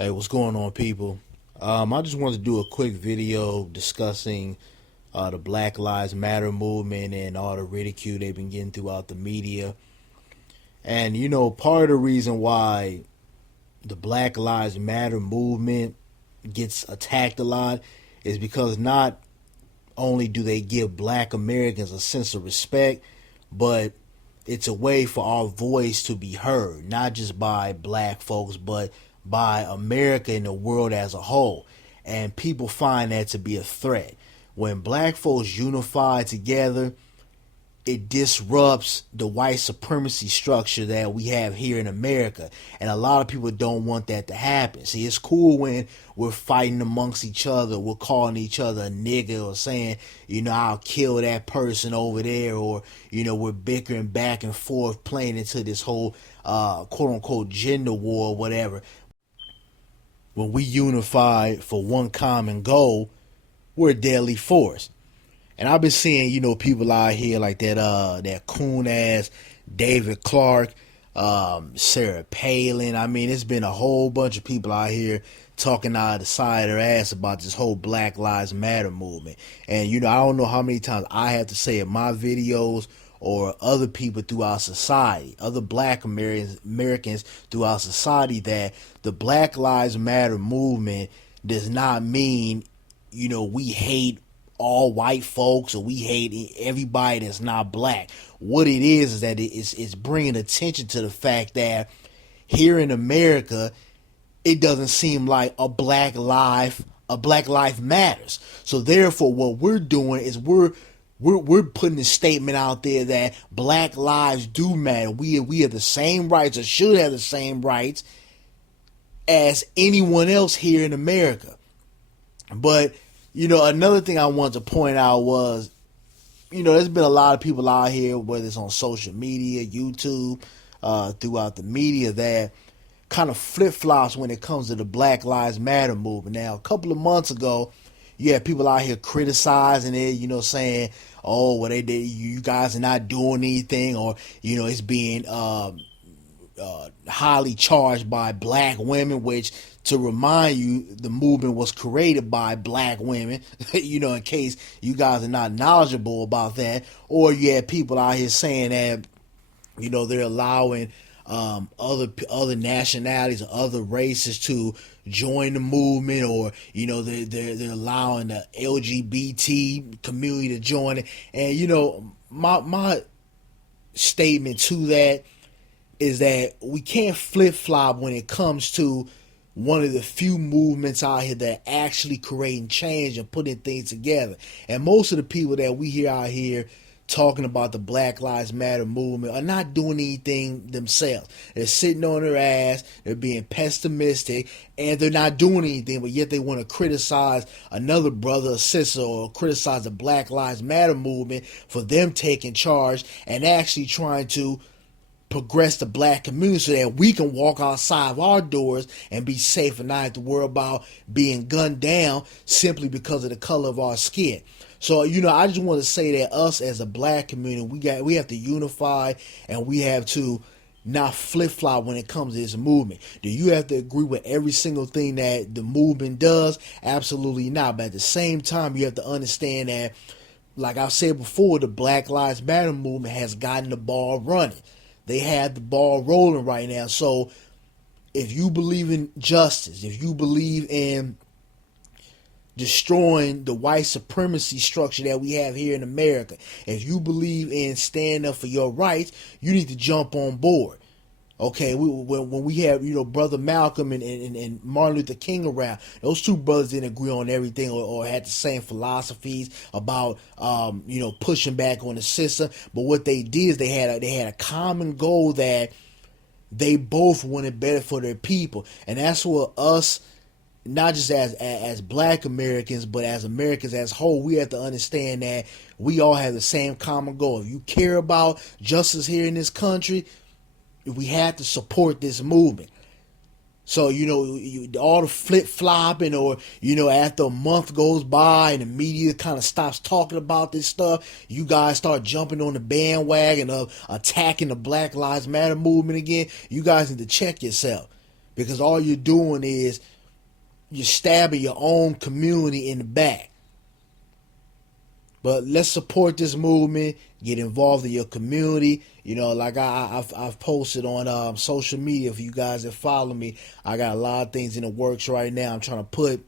Hey, what's going on, people? I just wanted to do a quick video discussing the Black Lives Matter movement and all the ridicule they've been getting throughout the media. And, part of the reason why the Black Lives Matter movement gets attacked a lot is because not only do they give black Americans a sense of respect, but it's a way for our voice to be heard, not just by black folks, but by America and the world as a whole. And people find that to be a threat. When black folks unify together, it disrupts the white supremacy structure that we have here in America. And a lot of people don't want that to happen. See, it's cool when we're fighting amongst each other, we're calling each other a nigga or saying, I'll kill that person over there, or, we're bickering back and forth, playing into this whole quote unquote gender war or whatever. When we unify for one common goal, we're a deadly force. And I've been seeing, people out here like that coon ass David Clark, Sarah Palin. I mean, it's been a whole bunch of people out here talking out of the side of their ass about this whole Black Lives Matter movement. And, I don't know how many times I have to say in my videos or other people throughout society, other black Americans throughout society, that the Black Lives Matter movement does not mean, we hate all white folks or we hate everybody that's not black. What it is that it's bringing attention to the fact that here in America, it doesn't seem like a black life matters. So therefore, what we're doing is we're putting a statement out there that black lives do matter. We have the same rights, or should have the same rights as anyone else here in America. But another thing I wanted to point out was, there's been a lot of people out here, whether it's on social media, YouTube, throughout the media, that kind of flip-flops when it comes to the Black Lives Matter movement. Now, a couple of months ago, you had people out here criticizing it, saying, oh, well, you guys are not doing anything, or, it's being highly charged by black women, which, to remind you, the movement was created by black women, in case you guys are not knowledgeable about that. Or you had people out here saying that, they're allowing other nationalities or other races to join the movement, or they're allowing the LGBT community to join it. And my statement to that is that we can't flip-flop when it comes to one of the few movements out here that are actually creating change and putting things together. And most of the people that we hear out here talking about the Black Lives Matter movement are not doing anything themselves. They're sitting on their ass, they're being pessimistic, and they're not doing anything, but yet they want to criticize another brother or sister, or criticize the Black Lives Matter movement for them taking charge and actually trying to progress the black community so that we can walk outside of our doors and be safe and not have to worry about being gunned down simply because of the color of our skin. So, I just want to say that us as a black community, we have to unify, and we have to not flip-flop when it comes to this movement. Do you have to agree with every single thing that the movement does? Absolutely not. But at the same time, you have to understand that, like I've said before, the Black Lives Matter movement has gotten the ball running. They have the ball rolling right now. So if you believe in justice, if you believe in destroying the white supremacy structure that we have here in America, if you believe in standing up for your rights, you need to jump on board. Okay, when we have, Brother Malcolm and Martin Luther King around, those two brothers didn't agree on everything, or had the same philosophies about, pushing back on the system. But what they did is they had a common goal that they both wanted better for their people. And that's what us, not just as black Americans, but as Americans as a whole, we have to understand that we all have the same common goal. If you care about justice here in this country, we have to support this movement. So, all the flip-flopping, or, after a month goes by and the media kind of stops talking about this stuff, you guys start jumping on the bandwagon of attacking the Black Lives Matter movement again. You guys need to check yourself. because all you're doing is you're stabbing your own community in the back. But let's support this movement. Get involved in your community. You know, like I've posted on social media. For you guys that follow me, I got a lot of things in the works right now. I'm trying to put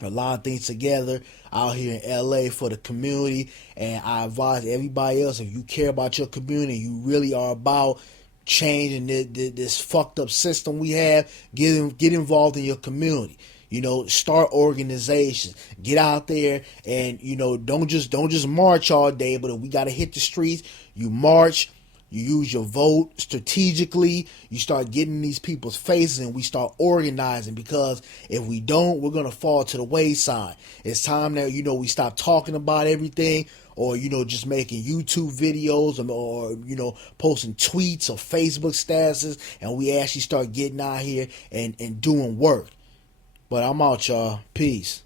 a lot of things together out here in LA for the community. And I advise everybody else, if you care about your community, you really are about changing this fucked up system we have, get involved in your community. You know, start organizations. Get out there and, you know, don't just march all day, but if we got to hit the streets, you march. You use your vote strategically. You start getting in these people's faces and we start organizing, because if we don't, we're going to fall to the wayside. It's time that, you know, we stop talking about everything, or, you know, just making YouTube videos, or you know, posting tweets or Facebook statuses, and we actually start getting out here and doing work. But I'm out, y'all. Peace.